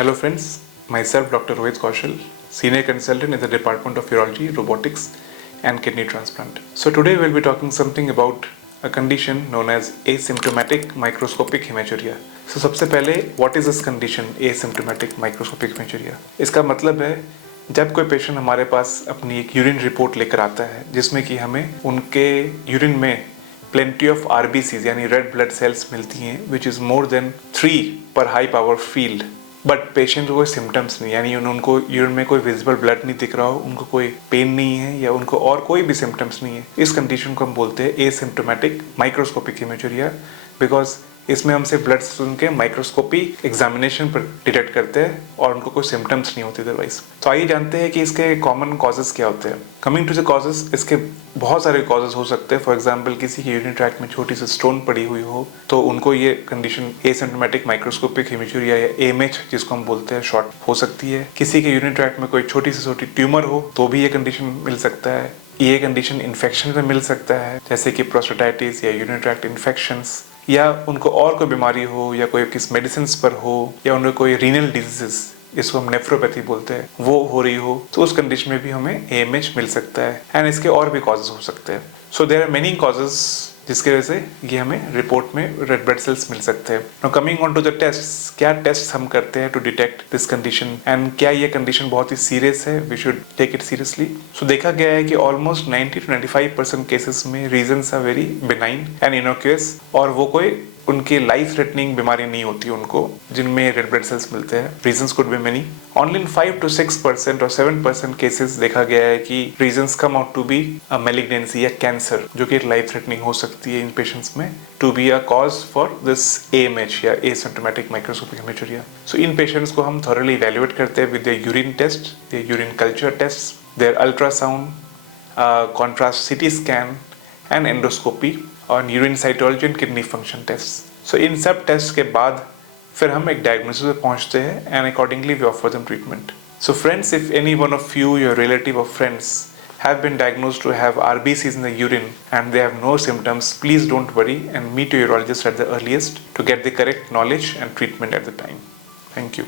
Hello friends, myself Dr. Rohit Kaushal, Senior Consultant in the Department of Urology, Robotics and Kidney Transplant. So today we'll be talking something about a condition known as asymptomatic microscopic hematuria. So सबसे पहले what is this condition asymptomatic microscopic hematuria? इसका मतलब है जब कोई patient हमारे पास अपनी एक यूरिन रिपोर्ट लेकर आता है जिसमें कि हमें उनके यूरिन में plenty of RBCs यानी रेड ब्लड सेल्स मिलती हैं which is more than 3 per high power field, but patient को कोई सिम्टम्स नहीं, यानी उनको यूरिन में कोई विजिबल ब्लड नहीं दिख रहा हो, उनको कोई पेन नहीं है या उनको और कोई भी सिम्टम्स नहीं है, इस कंडीशन को हम बोलते हैं एसिम्प्टोमेटिक माइक्रोस्कोपिक हेमेचुरिया। बिकॉज इसमें हमसे ब्लड सुन के माइक्रोस्कोपी एग्जामिनेशन पर डिटेक्ट करते हैं और उनको कोई सिम्टम्स नहीं होती अदरवाइज। तो आइए जानते हैं कि इसके कॉमन कॉजेज क्या होते हैं। कमिंग टू द कॉजेज, इसके बहुत सारे कॉजेज हो सकते हैं। फॉर एग्जांपल किसी की यूरिन ट्रैक्ट में छोटी सी स्टोन पड़ी हुई हो तो उनको ये कंडीशन एसिम्प्टोमेटिक माइक्रोस्कोपिक हेमेचुरिया या एएमएच जिसको हम बोलते हैं शॉर्ट हो सकती है। किसी के यूरिन ट्रैक्ट में कोई छोटी से छोटी ट्यूमर हो तो भी ये कंडीशन मिल सकता है। ये कंडीशन इन्फेक्शन में मिल सकता है जैसे कि प्रोस्टेटाइटिस या यूरिन ट्रैक्ट इन्फेक्शंस, या उनको और कोई बीमारी हो या कोई किस मेडिसिन पर हो या उनको कोई रीनल डिजीजेस जिसको हम नेफ्रोपैथी बोलते हैं वो हो रही हो, तो उस कंडीशन में भी हमें एएमएच मिल सकता है। एंड इसके और भी कॉजेज हो सकते हैं। So there are many causes जिसकी वजह से ये हमें रिपोर्ट में रेड ब्लड सेल्स मिल सकते हैं। Now coming on to the test, क्या टेस्ट हम करते हैं to detect this condition and क्या ये कंडीशन बहुत ही सीरियस है, we should take it seriously. So देखा गया है कि ऑलमोस्ट 90 to 95% केसेस में reasons are very benign and innocuous, और वो कोई उनकी लाइफ थ्रेटनिंग बीमारी नहीं होती उनको जिनमें रेड ब्लड सेल्स मिलते हैं। Reasons could be many. Only in 5 to 6% और 7% केसेस देखा गया है कि reasons come out to be a malignancy या कैंसर, जो कि एक लाइफ थ्रेटनिंग हो सकती है इन पेशेंट्स में, to be a cause for this AMH या एसिम्प्टोमेटिक माइक्रोस्कोपिक हेमेचुरिया। सो इन पेशेंट्स को हम थॉरली इवैल्यूएट करते हैं with their urine test, their urine culture test, their ultrasound, contrast CT scan and endoscopy और urine cytology and kidney function test. So इन सब test के बाद फिर हम एक डायग्नोसिस पे पहुंचते हैं and accordingly we offer them treatment. So friends, if any one of you, your relative और friends have been diagnosed to have RBCs in the urine and they have no symptoms, please don't worry and meet your urologist at the earliest to get the correct knowledge and treatment at the time. Thank you.